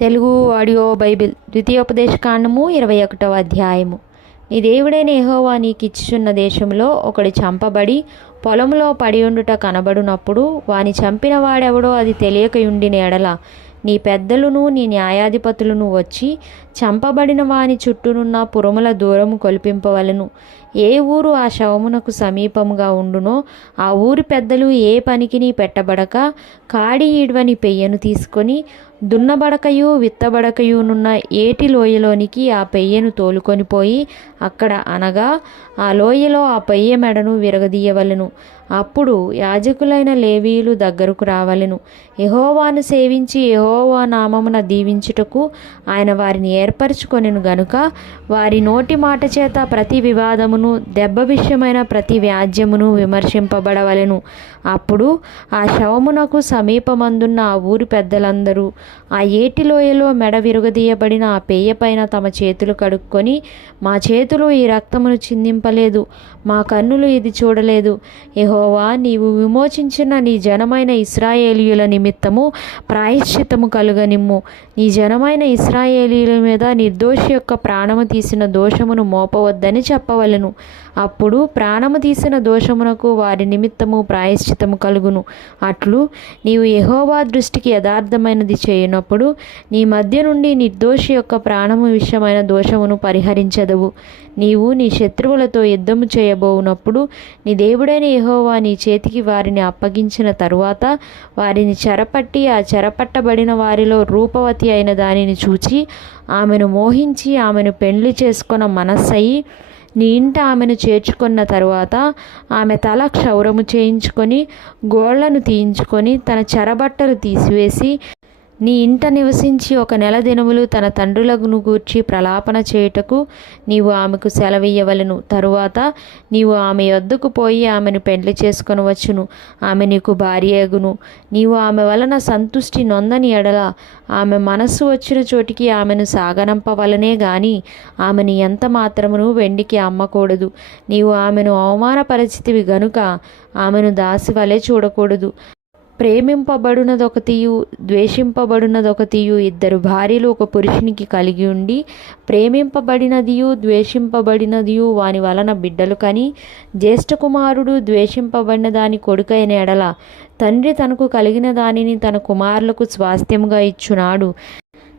Telugu audio Bible ద్వితీయోపదేశకాండము 21వ అధ్యాయము. నీ దేవుడైన యెహోవా నీకిచ్చుచున్న దేశంలో ఒకడు చంపబడి పొలంలో పడియుండుట కనబడునప్పుడు వాని చంపిన వాడెవడో అది తెలియకయుండిన ఎడల నీ పెద్దలును నీ న్యాయాధిపతులను వచ్చి చంపబడిన వాని చుట్టూనున్న పురముల దూరము కొలిపింపవలను. ఏ ఊరు ఆ శవమునకు సమీపముగా ఉండునో ఆ ఊరి పెద్దలు ఏ పనికిని పెట్టబడక కాడి ఈడ్వని పెయ్యను తీసుకొని దున్నబడకయు విత్తబడకయునున్న ఏటి లోయలోనికి ఆ పెయ్యను తోలుకొని పోయి అక్కడ అనగా ఆ లోయలో ఆ పెయ్య మెడను విరగదీయవలెను. అప్పుడు యాజకులైన లేవీయులు దగ్గరకు రావలెను. యెహోవాను సేవించి యెహోవా నామమున దీవించుటకు ఆయన వారిని ఏర్పరచుకొనెను గనుక వారి నోటి మాట చేత ప్రతి వివాదమును దెబ్బ విషయమైన ప్రతి వ్యాజ్యమును విమర్శింపబడవలెను. అప్పుడు ఆ శవమునకు సమీపమందున్న ఆ ఊరి పెద్దలందరూ ఆ ఏటి లోయలో మెడ విరుగదీయబడిన ఆ పెయ్య పైన తమ చేతులు కడుక్కొని, మా చేతులు ఈ రక్తమును చిందింపలేదు, మా కన్నులు ఇది చూడలేదు. యెహోవా, నీవు విమోచించిన నీ జనమైన ఇశ్రాయేలీయుల నిమిత్తము ప్రాయశ్చిత్తము కలుగనిమ్ము. నీ జనమైన ఇశ్రాయేలీయుల మీద నిర్దోషి యొక్క ప్రాణము తీసిన దోషమును మోపవద్దని చెప్పవలెను. అప్పుడు ప్రాణము తీసిన దోషమునకు వారి నిమిత్తము ప్రాయశ్చిత్తము కలుగును. అట్లు నీవు యెహోవా దృష్టికి యథార్థమైనది చేయనప్పుడు నీ మధ్య నుండి నిర్దోషి యొక్క ప్రాణము విషయమైన దోషమును పరిహరించదవు. నీవు నీ శత్రువులతో యుద్ధము చేయబోవునప్పుడు నీ దేవుడైన యెహోవా నీ చేతికి వారిని అప్పగించిన తరువాత వారిని చెరపట్టి ఆ చెరపట్టబడిన వారిలో రూపవతి అయిన దానిని చూచి ఆమెను మోహించి ఆమెను పెండ్లి చేసుకొన మనస్సయి నీ ఇంట ఆమెను చేర్చుకున్న తరువాత ఆమె తల క్షౌరము చేయించుకొని గోళ్లను తీయించుకొని తన చెరబట్టలు తీసివేసి నీ ఇంట నివసించి 1 నెల దినములు తన తండ్రులను గూర్చి ప్రలాపన చేయుటకు నీవు ఆమెకు సెలవియ్యవలెను. తరువాత నీవు ఆమె యొద్దకు పోయి ఆమెను పెండ్లి చేసుకొనవచ్చును. ఆమె నీకు భార్యగును. నీవు ఆమె వలన సంతుష్టి నొందని ఎడల ఆమె మనస్సు వచ్చిన చోటికి ఆమెను సాగనంపవలనే గాని ఆమెను ఎంత మాత్రమును వెండికి అమ్మకూడదు. నీవు ఆమెను అవమానపరిచితివి గనుక ఆమెను దాసి వలె చూడకూడదు. ప్రేమింపబడునదొకతియు ద్వేషింపబడునదొకతియు 2 భార్యలు ఒక పురుషునికి కలిగి ఉండి ప్రేమింపబడినదియు ద్వేషింపబడినదియు వాని వలన బిడ్డలు కని జ్యేష్ఠ కుమారుడు ద్వేషింపబడిన దాని కొడుకైన ఎడల తండ్రి తనకు కలిగిన దానిని తన కుమారులకు స్వాస్థ్యముగా ఇచ్చునాడు.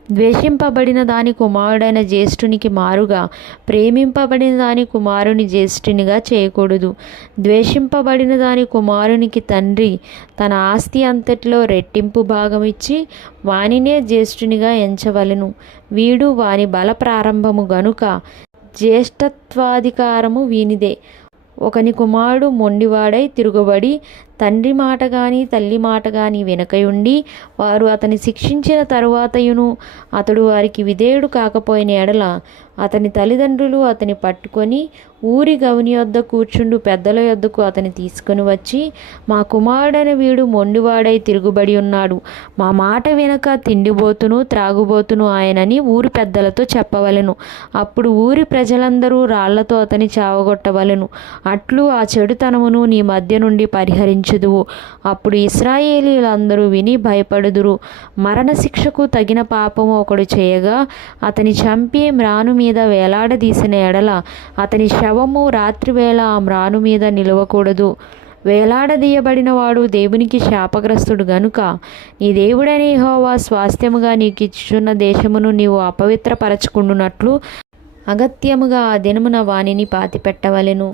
ద్వేషింపబడిన దాని కుమారుడైన జ్యేష్ఠునికి మారుగా ప్రేమింపబడిన దాని కుమారుని జ్యేష్ఠునిగా చేయకూడదు. ద్వేషింపబడిన దాని కుమారునికి తండ్రి తన ఆస్తి అంతట్లో రెట్టింపు భాగం ఇచ్చి వానినే జ్యేష్ఠునిగా ఎంచవలెను. వీడు వాని బల ప్రారంభము గనుక జ్యేష్ఠత్వాధికారము వీనిదే. ఒకని కుమారుడు మొండివాడై తిరుగుబడి తండ్రి మాట గాని తల్లి మాట గాని వెనకయుండి వారు అతని శిక్షించిన తరువాతయును అతడు వారికి విధేయుడు కాకపోయిన ఎడల అతని తల్లిదండ్రులు అతని పట్టుకొని ఊరి గవిని యొద్ద కూర్చుండు పెద్దల యొద్దకు అతని తీసుకొని వచ్చి, మా కుమారుడైన వీడు మొండివాడై తిరుగుబడి ఉన్నాడు, మా మాట వెనక తిండిబోతును త్రాగుబోతును ఆయనని ఊరి పెద్దలతో చెప్పవలెను. అప్పుడు ఊరి ప్రజలందరూ రాళ్లతో అతని చావగొట్టవలెను. అట్లు ఆ చెడుతనమును నీ మధ్య నుండి పరిహరించుదువు. అప్పుడు ఇశ్రాయేలీయులందరూ విని భయపడుదురు. మరణశిక్షకు తగిన పాపము ఒకడు చేయగా అతని చంపి మ్రాను మీద వేలాడదీసిన ఎడల అతని శవము రాత్రివేళ ఆ మ్రాను మీద నిలవకూడదు. వేలాడదీయబడిన వాడు దేవునికి శాపగ్రస్తుడు గనుక నీ దేవుడైన యెహోవా స్వాస్థ్యముగా నీకిచ్చుచున్న దేశమును నీవు అపవిత్రపరచుకుండునట్లు అగత్యముగా ఆ దినమున వానిని పాతిపెట్టవలెను.